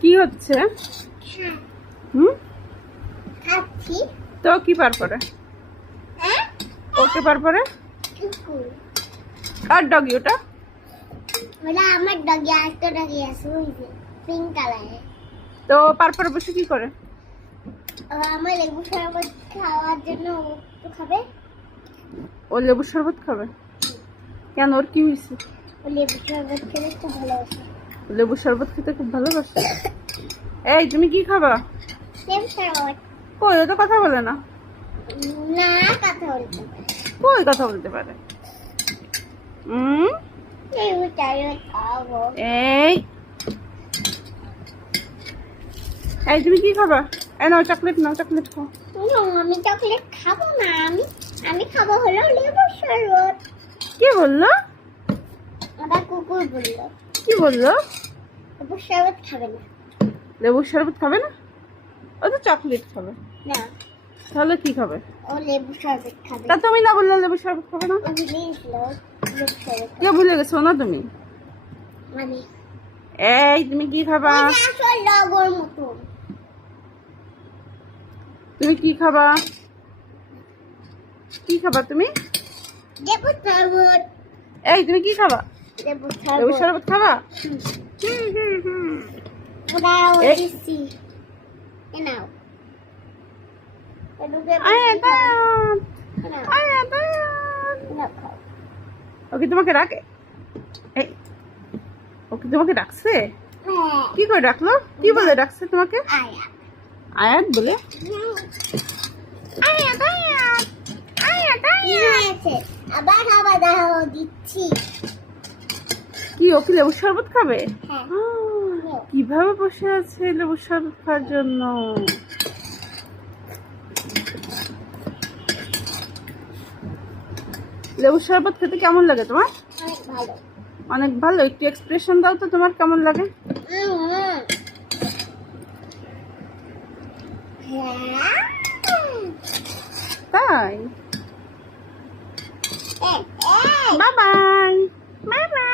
কি হচ্ছে? হুম, খাচ্ছি। তো কি পার করে? হ্যাঁ? ওকে পার করে? কুকুর। কার ডগি ওটা? ওটা আমার ডগি, একটা ডগি আছে ওই যে পিঙ্ক কালারের। তো পার করে বসে কি করে? আমার লেবু শরবত খাওয়ার জন্য ও একটু খাবে। ও লেবু শরবত খাবে? কেন, ওর কি হয়েছে? ও লেবু শরবত খেতে খুব ভালোবাসে। লেবু শরবত খেতে খুব ভালোবাসে। এই তুমি কি খাবা? লেবু শরবত। কই, ও তো কথা বলে না। না, কথা বলতে পারে। কই কথা বলতে পারে? লেবু শরবত খাবো। এই এই তুমি কি খাবা? এই নাও চকলেট, নাও চকলেট খাও। না, আমি চকলেট খাবো না। আমি খাবো হলো লেবু শরবত। কি বললো? ওটা কুকুর বললো কি বললো? লেবু শরবত খাবে না। লেবুর শরবত খাবে না? ও তো চকলেট খাবে। না, তাহলে কি খাবে? ও লেবু শরবত খাবে। তা তুমি না বললে লেবুর শরবত খাবে না? ও ভুলেছিল লেবু শরবত কে ভুলে গেছো না তুমি? মানে এই তুমি কি খাবা? ওই যে আসল লগর মতন। তুমি কি খাবা? কি খাবা তুমি? লেবু শরবত। এই তুমি কি খাবা? লেবু লেবুর শরবত। শরবত খাবা? ওটা এই। দিচ্ছি। এ নাও। এটুকু আয় বেশি খাও। দাঁত, এ নাও, আয় দাঁত। নাও খাও। ওকে তোমাকে রাখে? এই, ওকে তোমাকে রাখছে? হ্যাঁ, কি করে রাখলো? কি বলে রাখছে তোমাকে? আয়া। আয়াত বলে? আয়াত, আয়াত, আয়াত, কি হয়েছে? আবার খাবার দাও দিচ্ছি। কি ও কি লেবুর শরবত খাবে? হ্যাঁ। কিভাবে বসে আছে লেবুর শরবত খাওয়ার জন্য? লেবুর শরবত খেতে কেমন লাগে তোমার? অনেক ভালো। অনেক ভালো। একটু এক্সপ্রেশন দাও তো, তোমার কেমন লাগে? হ্যাঁ। তাই? এই, এই। Bye bye, bye bye.